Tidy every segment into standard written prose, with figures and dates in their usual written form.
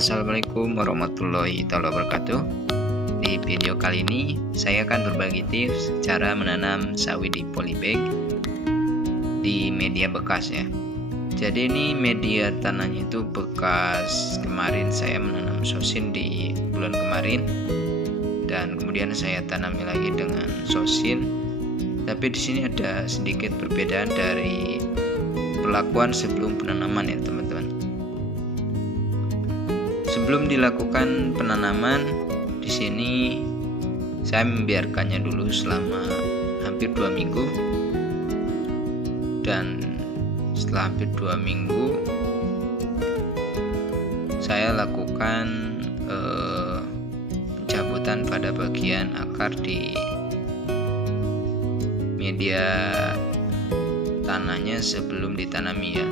Assalamualaikum warahmatullahi wabarakatuh. Di video kali ini saya akan berbagi tips cara menanam sawi di polybag di media bekas ya. Jadi ini media tanahnya itu bekas kemarin saya menanam sosin di bulan kemarin, dan kemudian saya tanami lagi dengan sosin. Tapi di sini ada sedikit perbedaan dari perlakuan sebelum penanaman ya teman-teman. Sebelum dilakukan penanaman, di sini saya membiarkannya dulu selama hampir 2 minggu, dan setelah hampir 2 minggu saya lakukan pencabutan pada bagian akar di media tanahnya sebelum ditanami ya.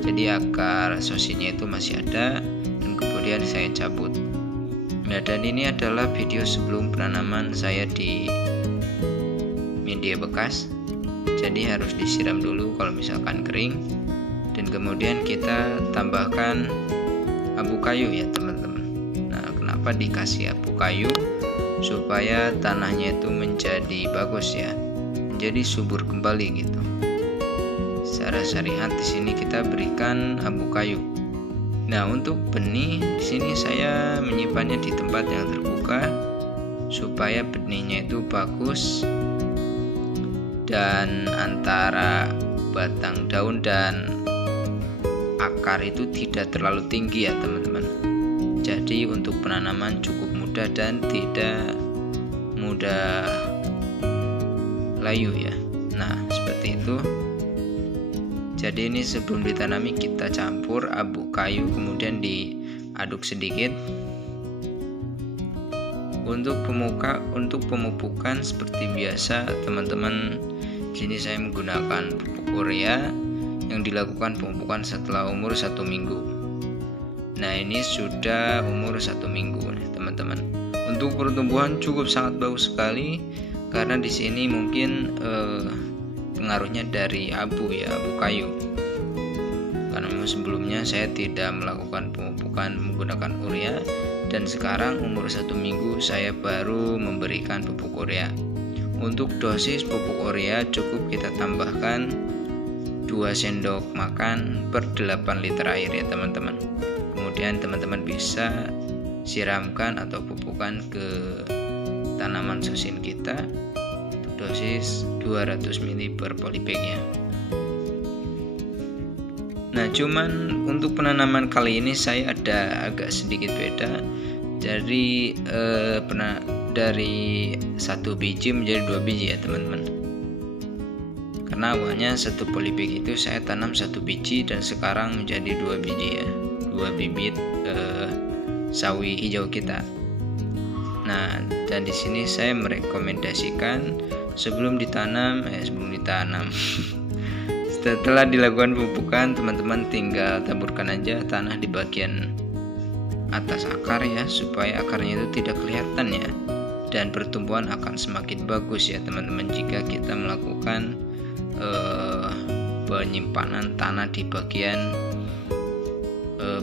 Jadi akar sosinnya itu masih ada, dan kemudian saya cabut. Nah, dan ini adalah video sebelum penanaman saya di media bekas. Jadi harus disiram dulu kalau misalkan kering, dan kemudian kita tambahkan abu kayu ya teman-teman. Nah, kenapa dikasih abu kayu? Supaya tanahnya itu menjadi bagus ya, menjadi subur kembali gitu. Secara syariat di sini kita berikan abu kayu. Nah, untuk benih di sini saya menyimpannya di tempat yang terbuka supaya benihnya itu bagus dan antara batang daun dan akar itu tidak terlalu tinggi ya teman-teman. Jadi untuk penanaman cukup mudah dan tidak mudah layu ya. Nah, seperti itu. Jadi ini sebelum ditanami kita campur abu kayu, kemudian diaduk sedikit. Untuk pemupukan seperti biasa teman-teman, sini saya menggunakan pupuk urea yang dilakukan pemupukan setelah umur 1 minggu. Nah, ini sudah umur 1 minggu nih teman-teman. Untuk pertumbuhan cukup sangat bagus sekali, karena di sini mungkin pengaruhnya dari abu kayu. Karena memang sebelumnya saya tidak melakukan pemupukan menggunakan urea, dan sekarang umur 1 minggu saya baru memberikan pupuk urea. Untuk dosis pupuk urea cukup kita tambahkan 2 sendok makan per 8 liter air ya teman-teman. Kemudian teman-teman bisa siramkan atau pupukkan ke tanaman sosin kita, dosis 200 ml per polybag ya. Nah, cuman untuk penanaman kali ini saya ada agak sedikit beda. Jadi dari 1 biji menjadi 2 biji ya teman-teman. Karena awalnya 1 polybag itu saya tanam 1 biji, dan sekarang menjadi 2 biji ya, 2 bibit sawi hijau kita. Nah, dan di sini saya merekomendasikan sebelum ditanam setelah dilakukan pemupukan, teman-teman tinggal taburkan aja tanah di bagian atas akar ya, supaya akarnya itu tidak kelihatan ya, dan pertumbuhan akan semakin bagus ya teman-teman jika kita melakukan penyimpanan tanah di bagian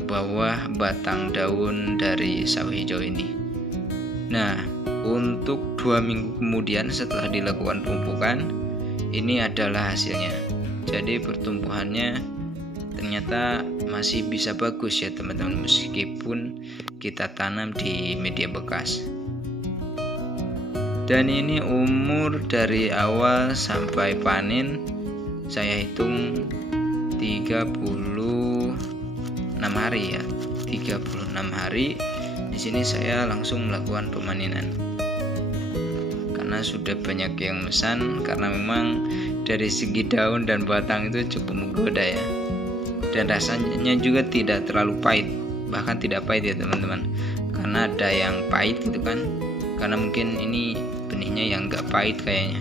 bawah batang daun dari sawi hijau ini. Nah, untuk 2 minggu kemudian setelah dilakukan pemupukan, ini adalah hasilnya. Jadi pertumbuhannya ternyata masih bisa bagus ya teman-teman, meskipun kita tanam di media bekas. Dan ini umur dari awal sampai panen saya hitung 36 hari ya. 36 hari di sini saya langsung melakukan pemanenan. Karena sudah banyak yang mesan, karena memang dari segi daun dan batang itu cukup menggoda ya, dan rasanya juga tidak terlalu pahit, bahkan tidak pahit ya teman-teman. Karena ada yang pahit gitu kan, karena mungkin ini benihnya yang enggak pahit kayaknya.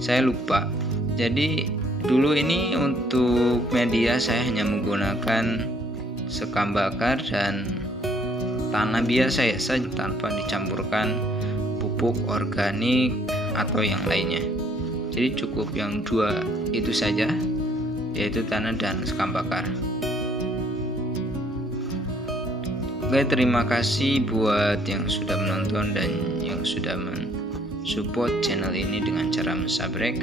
Saya lupa. Jadi dulu ini untuk media saya hanya menggunakan sekam bakar dan tanah biasa ya saja, tanpa dicampurkan pupuk organik atau yang lainnya. Jadi cukup yang 2 itu saja. yaitu tanah dan sekam bakar. Oke, terima kasih buat yang sudah menonton dan yang sudah mensupport channel ini dengan cara subscribe.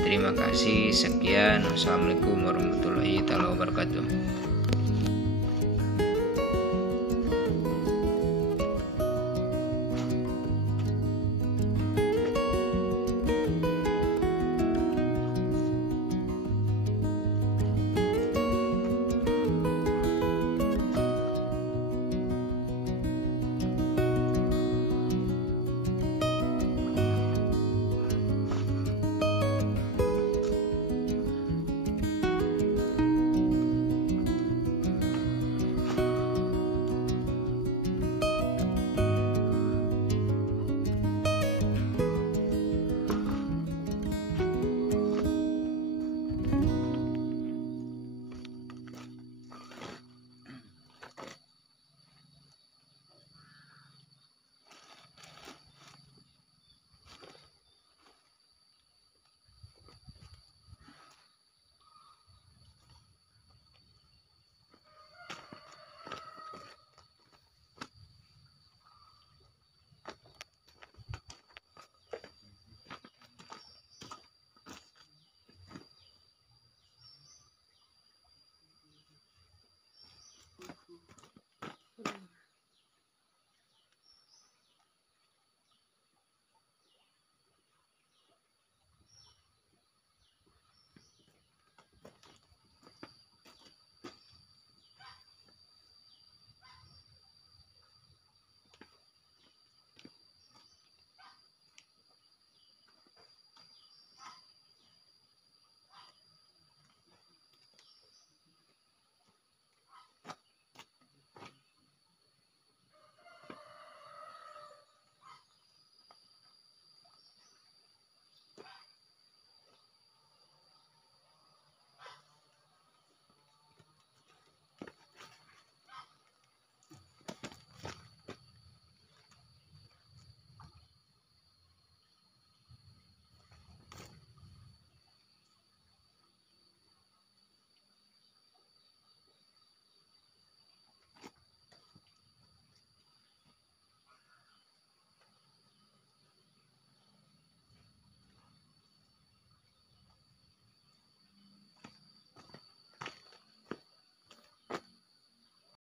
Terima kasih, sekian. Wassalamualaikum warahmatullahi wabarakatuh.